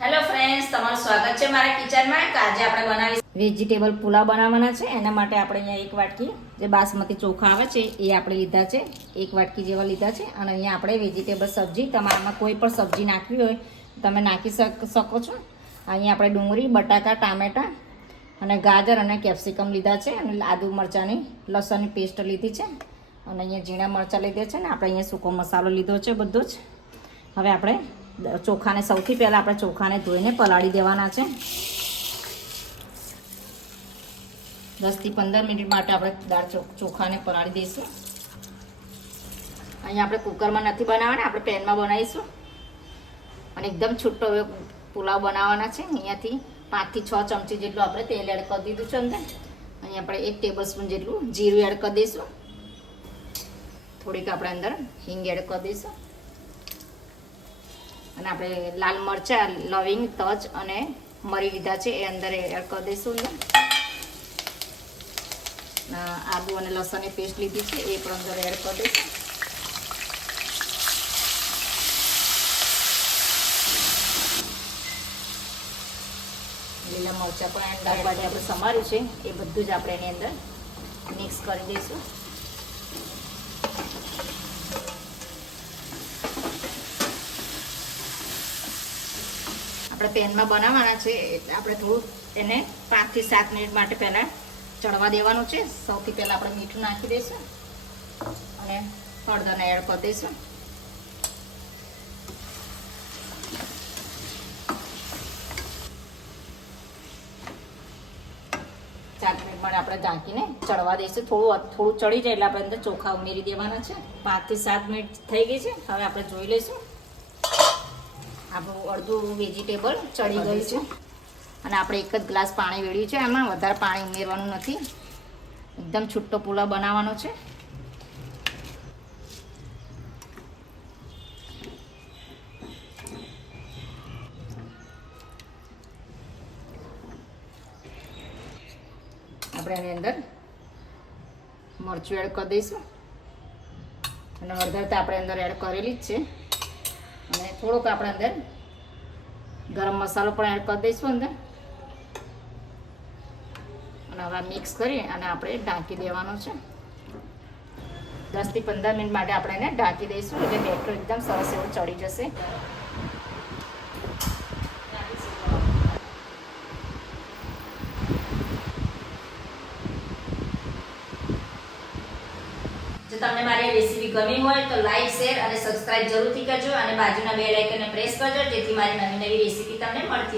Hello friends તમારું સ્વાગત છે મારા કિચનમાં તો આજે આપણે બનાવી વેજીટેબલ પુલાવ બનાવવાના છે. એના માટે આપણે અહીંયા એક વાટકી જે બાસમતી ચોખા આવે છે, એ આપણે લીધા છે. એક વાટકી જેવા લીધા છે અને અહીંયા આપણે વેજીટેબલ સબ્જી તમારામાં કોઈ પણ સબ્જી નાખવી હોય તમે નાખી શક- છો. અહીંયા આપણે ડુંગળી, બટાકા, ટામેટાં અને ગાજર અને કેપ્સિકમ લીધા છે અને આદુ મરચાંની લસણની પેસ્ટ લીધી છે અને અહીંયા ઝીણા મરચાં લીધા છે ને, આપણે અહીંયા સૂકો મસાલો લીધો છે બધો જ. હવે આપણે ચોખાને સૌથી પહેલાં આપણે ચોખાને ધોઈને પલાળી દેવાના છે. દસથી પંદર મિનિટ માટે આપણે દાળ ચોખાને પલાળી દઈશું. અહીંયા આપણે કુકરમાં નથી બનાવવાના, આપણે પેનમાં બનાવીશું. અને એકદમ છૂટો હવે પુલાવ બનાવવાના છે. અહીંયાથી પાંચથી છ ચમચી જેટલું આપણે તેલ એડ કરી દીધું છે અંદર. અહીંયા આપણે એક ટેબલ સ્પૂન જેટલું જીરું એડ કરી દઈશું. થોડીક આપણે અંદર હિંગ એડ કરી દઈશું. અને આપણે લાલ મરચાં, લવિંગ, તજ અને મરી લીધા છે, એ અંદર એડ કરી દઈશું આદુ અને લસણની પેસ્ટ લીધી છે, એ પણ અંદર એડ કરી દઈશું. લીલા મરચાં પણ એડ શાકભાજી આપણે સમાર્યું છે, એ બધું જ આપણે એની અંદર મિક્સ કરી દઈશું. આપણે પેનમાં બનાવવાના છે, એટલે આપણે થોડું એને પાંચથી સાત મિનિટ માટે પહેલાં ચડવા દેવાનું છે. સૌથી પહેલાં આપણે મીઠું નાખી દઈશું અને હળદરને એડ કરી દઈશું. સાત મિનિટ માટે આપણે ઢાંકીને ચડવા દઈશું. થોડું થોડું ચડી જાય એટલે આપણે અંદર ચોખા ઉમેરી દેવાના છે. પાંચથી સાત મિનિટ થઈ ગઈ છે. હવે આપણે જોઈ લઈશું. આપણું અડધું વેજીટેબલ ચડી ગયું છે. અને આપણે એક જ ગ્લાસ પાણી વેળ્યું છે. એમાં વધારે પાણી ઉમેરવાનું નથી. એકદમ છૂટો પુલાવ બનાવવાનો છે. આપણે એની અંદર મરચું એડ કરી દઈશું. અને હળદર તો આપણે અંદર એડ કરેલી જ છે. અને થોડુંક આપણે અંદર ગરમ મસાલો પણ એડ કરી દઈશું અંદર. અને હવે મિક્સ કરી અને આપણે ઢાંકી દેવાનો છે. દસથી પંદર મિનિટ માટે આપણે એને ઢાંકી દઈશું એટલે બેટર એકદમ સરસ એવું ચડી જશે. જો તમને મારી રેસીપી ગમી હોય તો લાઈક શેર અને સબસ્ક્રાઇબ જરૂરથી કરજો અને બાજુના બે લાઇકનને પ્રેસ કરજો જેથી મારી નવી નવી રેસીપી તમને મળતી